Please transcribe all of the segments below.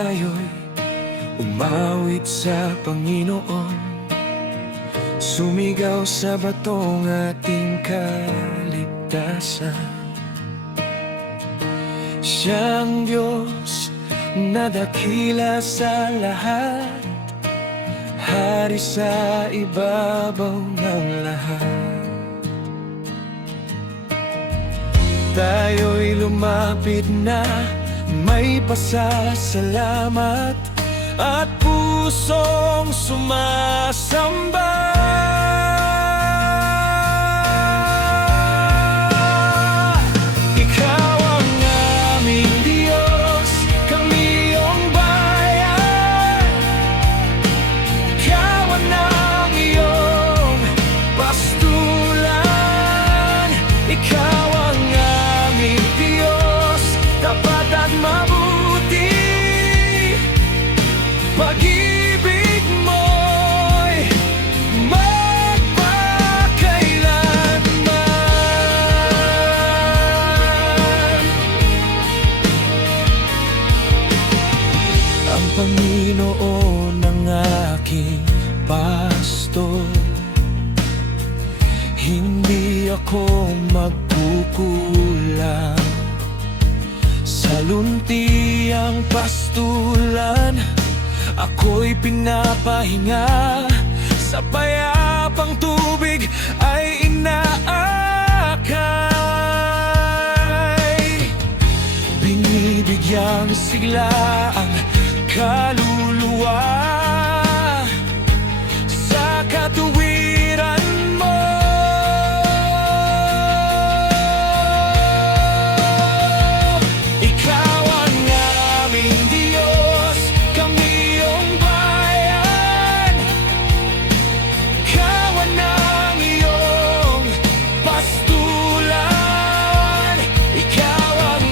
tayo'y umawit sa Panginoon, sumigaw sa batong ating kaligtasan. Siyang Diyos na dakila sa lahat, hari sa ibabaw ng lahat. Tayo'y lumapit na may pasasalamat at pusong sumasamba. Ikaw ang aming Diyos, kami iyong bayan. Ikaw ang iyong pastulan. Ikaw ang aming Diyos, tapat at mabuti. Pag-ibig mo'y magpakailanman. Ang Panginoon ang aking pastor, hindi ako magkukulang. Sa luntiang pastulan, ako'y pinapahinga. Sa payapang tubig ay inaakay. Binibigyang sigla ang kaluluwa sa katuwiran mo. Ikaw ang aming Diyos, kami iyong bayan. Ikaw ang iyong pastulan. Ikaw ang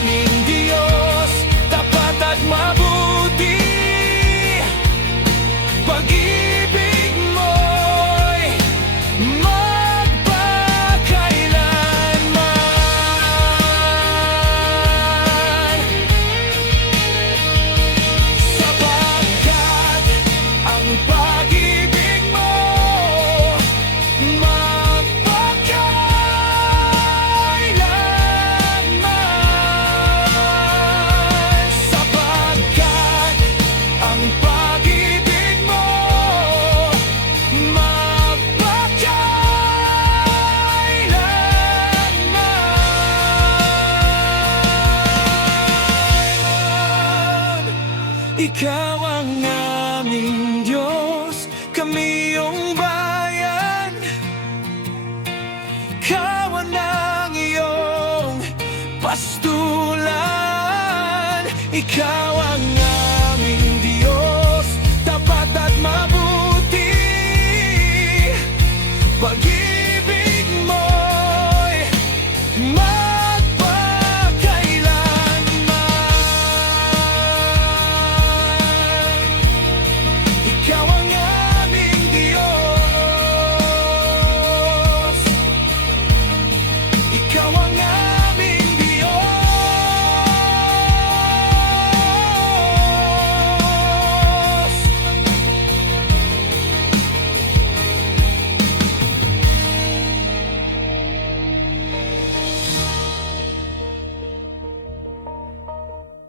aming Diyos, tapat at mabuti. Pag-ibig mo'y magpakailanman. Sapagkat ang pag-ibig mo magpakailanman. Sapagkat ang pag-ibig mo magpakailanman. Ikaw ang aming Diyos, kami iyong bayan. Ikaw ang iyong pastulan. Ikaw